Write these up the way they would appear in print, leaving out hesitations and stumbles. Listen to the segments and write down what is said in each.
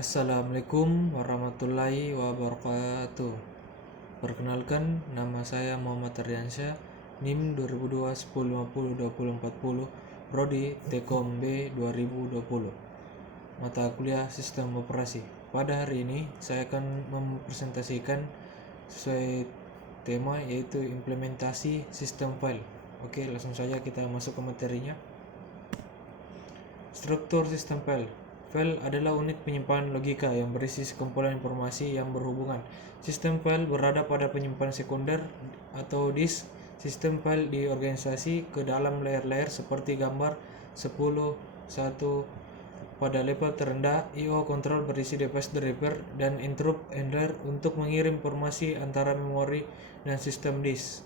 Assalamualaikum warahmatullahi wabarakatuh. Perkenalkan, nama saya Muhammad Ardiansyah, NIM 2002 1050 2040, Prodi Tekom B 2020. Mata kuliah Sistem Operasi. Pada hari ini saya akan mempresentasikan sesuai tema, yaitu implementasi sistem file. Oke, langsung saja kita masuk ke materinya. Struktur sistem file. File adalah unit penyimpanan logika yang berisi sekumpulan informasi yang berhubungan. Sistem file berada pada penyimpanan sekunder atau disk. Sistem file diorganisasi ke dalam layer-layer seperti gambar 10, 1. Pada level terendah, I/O control berisi device driver dan interrupt handler untuk mengirim informasi antara memori dan sistem disk.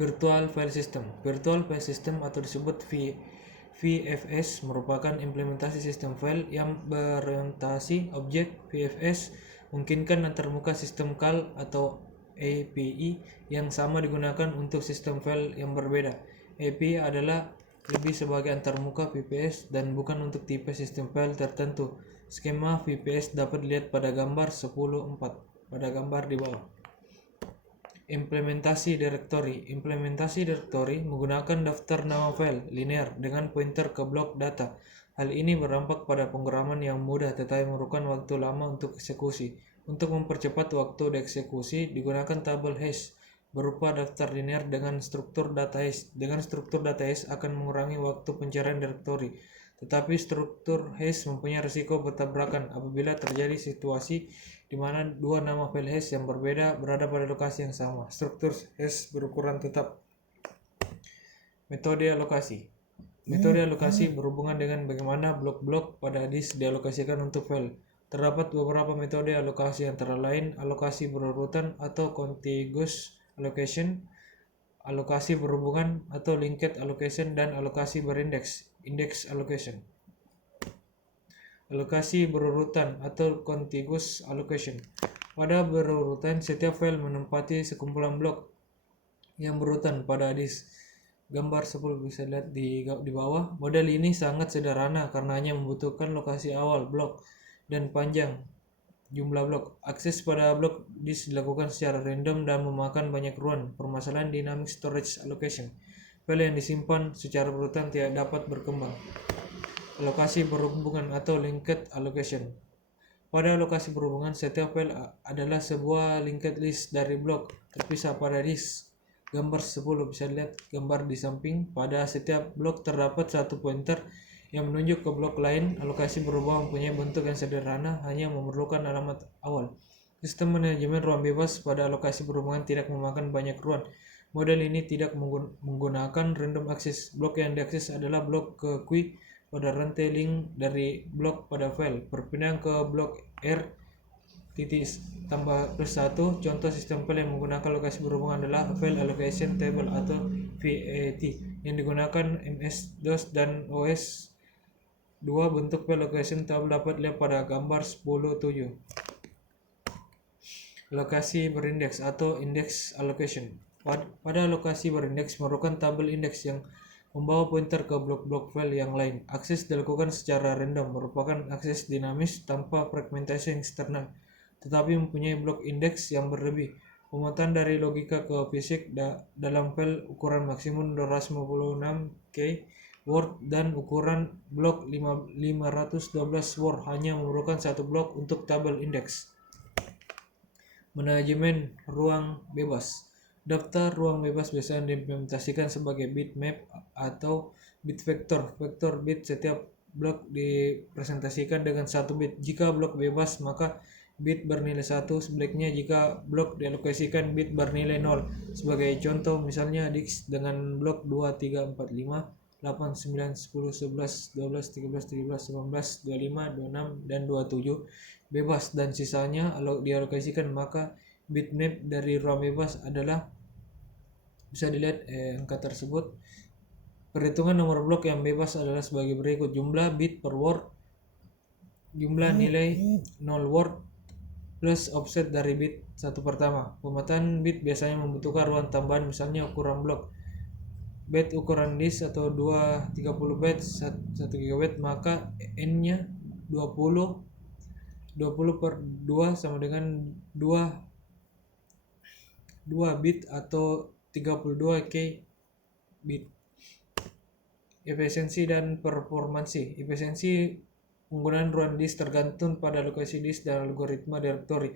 Virtual File System. Virtual File System atau disebut VFS merupakan implementasi sistem file yang berorientasi objek. VFS memungkinkan antarmuka sistem call atau API yang sama digunakan untuk sistem file yang berbeda. API adalah lebih sebagai antarmuka VPS dan bukan untuk tipe sistem file tertentu. Skema VPS dapat dilihat pada gambar 10.4 pada gambar di bawah. Implementasi directory. Implementasi directory menggunakan daftar nama file linear dengan pointer ke blok data. Hal ini berdampak pada pemrograman yang mudah tetapi memerlukan waktu lama untuk eksekusi. Untuk mempercepat waktu dieksekusi, digunakan tabel hash berupa daftar linear dengan struktur data hash. Dengan struktur data hash akan mengurangi waktu pencarian directory. Tetapi struktur hash mempunyai risiko bertabrakan apabila terjadi situasi di mana dua nama file hash yang berbeda berada pada lokasi yang sama. Struktur hash berukuran tetap. Metode alokasi. Metode alokasi berhubungan dengan bagaimana blok-blok pada disk dialokasikan untuk file. Terdapat beberapa metode alokasi antara lain alokasi berurutan atau contiguous allocation, alokasi berhubungan atau linked allocation, dan alokasi berindeks, index allocation. Alokasi berurutan atau contiguous allocation. Pada berurutan, setiap file menempati sekumpulan blok yang berurutan pada disk. Gambar 10 bisa lihat di bawah. Model ini sangat sederhana karena hanya membutuhkan lokasi awal blok dan panjang jumlah blok. Akses pada blok disk dilakukan secara random dan memakan banyak ruang. Permasalahan dynamic storage allocation. File yang disimpan secara berurutan tidak dapat berkembang. Alokasi berhubungan atau linked allocation. Pada alokasi berhubungan, setiap file adalah sebuah linked list dari blok terpisah pada disk. Gambar 10 bisa lihat gambar di samping. Pada setiap blok terdapat satu pointer yang menunjuk ke blok lain. Alokasi berhubungan mempunyai bentuk yang sederhana, hanya memerlukan alamat awal. Sistem manajemen ruang bebas pada alokasi berhubungan tidak memakan banyak ruang. Model ini tidak menggunakan random access. Blok yang diakses adalah blok ke queue pada rantai link dari blok pada file. Perpindahan ke blok R tambah plus 1. Contoh sistem file yang menggunakan alokasi berhubungan adalah File Allocation Table atau FAT yang digunakan MS-DOS dan OS 2. Bentuk file allocation table dapat dilihat pada gambar 10.7. Alokasi berindeks atau index allocation. Pada alokasi berindeks merupakan tabel indeks yang membawa pointer ke blok-blok file yang lain. Akses dilakukan secara random, merupakan akses dinamis tanpa fragmentasi eksternal, tetapi mempunyai blok indeks yang berlebih. Pemetaan dari logika ke fisik dalam file ukuran maksimum 256 K word dan ukuran blok 512 word hanya memerlukan satu blok untuk tabel indeks. Manajemen ruang bebas. Daftar ruang bebas biasanya diimplementasikan sebagai bitmap atau bit vector. Vektor bit setiap blok dipresentasikan dengan satu bit. Jika blok bebas, maka bit bernilai 1. Sebaliknya, jika blok dialokasikan, bit bernilai 0. Sebagai contoh, misalnya disk dengan blok 2, 3, 4, 5, 8, 9, 10, 11, 12, 13, 17, 18, 25, 26, dan 27 bebas dan sisanya dialokasikan, maka bitmap dari ruang bebas adalah, bisa dilihat angka tersebut. Perhitungan nomor blok yang bebas adalah sebagai berikut: jumlah bit per word, jumlah nilai 0 word, plus offset dari bit 1 pertama. Pemetaan bit biasanya membutuhkan ruang tambahan, misalnya ukuran blok. Byte ukuran disk atau 230 byte 1 GB, maka N-nya 20 per 2 sama dengan 2 bit atau 32 K bit. Efisiensi dan performansi. Efisiensi penggunaan ruang disk tergantung pada lokasi disk dan algoritma direktori,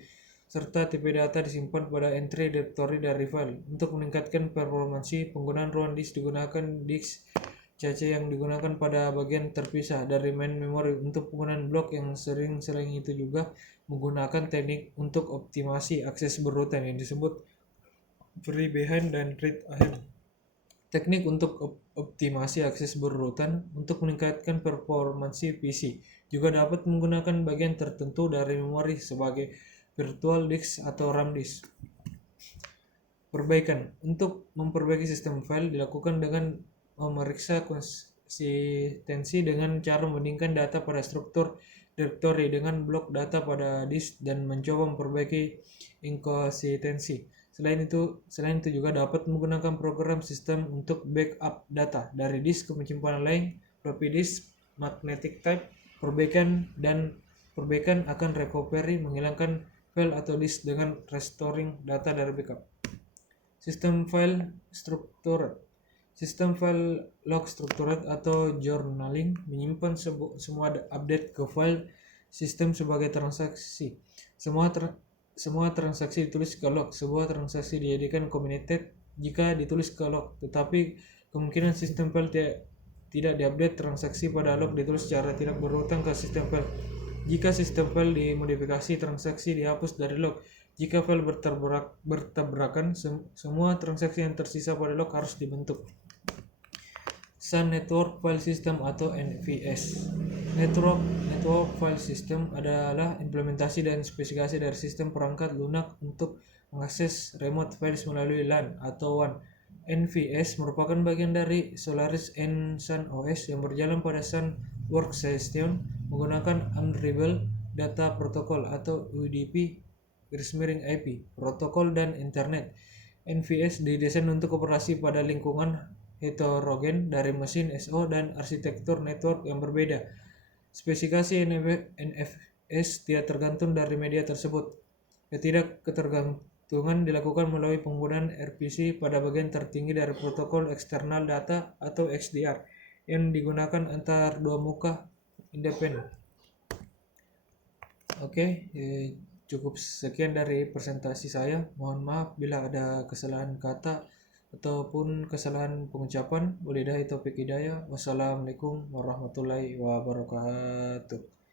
serta tipe data disimpan pada entry direktori dari file. Untuk meningkatkan performansi, penggunaan ruang disk digunakan disk CC yang digunakan pada bagian terpisah dari main memory. Untuk penggunaan blok yang sering selain itu juga menggunakan teknik untuk optimasi akses berurutan yang disebut free behind dan read ahead. Teknik untuk optimasi akses berurutan untuk meningkatkan performansi PC juga dapat menggunakan bagian tertentu dari memori sebagai virtual disk atau RAM disk. Perbaikan. Untuk memperbaiki sistem file dilakukan dengan memeriksa konsistensi dengan cara membandingkan data pada struktur direktori dengan blok data pada disk dan mencoba memperbaiki inkonsistensi. Selain itu juga dapat menggunakan program sistem untuk backup data dari disk ke penyimpanan lain, floppy disk, magnetic tape. Perbaikan akan recovery menghilangkan file atau disk dengan restoring data dari backup. Sistem file structured. Sistem file log structured atau journaling menyimpan semua update ke file sistem sebagai transaksi. Semua transaksi ditulis ke log. Sebuah transaksi dijadikan committed jika ditulis ke log, tetapi kemungkinan sistem file tidak diupdate transaksi pada log ditulis secara tidak berurutan ke sistem file. Jika sistem file dimodifikasi, transaksi dihapus dari log. Jika file bertabrakan, semua transaksi yang tersisa pada log harus dibentuk. Sun Network File System atau NFS. Network File System adalah implementasi dan spesifikasi dari sistem perangkat lunak untuk mengakses remote files melalui LAN atau WAN. NFS merupakan bagian dari Solaris and Sun OS yang berjalan pada Sun Workstation menggunakan Unreadable Data Protocol atau UDP IP, protokol dan internet. NFS didesain untuk operasi pada lingkungan heterogen dari mesin SO dan arsitektur network yang berbeda. Spesifikasi NFS tidak tergantung dari media tersebut. Ketergantungan dilakukan melalui penggunaan RPC pada bagian tertinggi dari protokol eksternal data atau XDR yang digunakan antar dua muka independen. Oke, cukup sekian dari presentasi saya. Mohon maaf bila ada kesalahan kata ataupun kesalahan pengucapan. Wabillahi taufiq hidayah. Wassalamualaikum warahmatullahi wabarakatuh.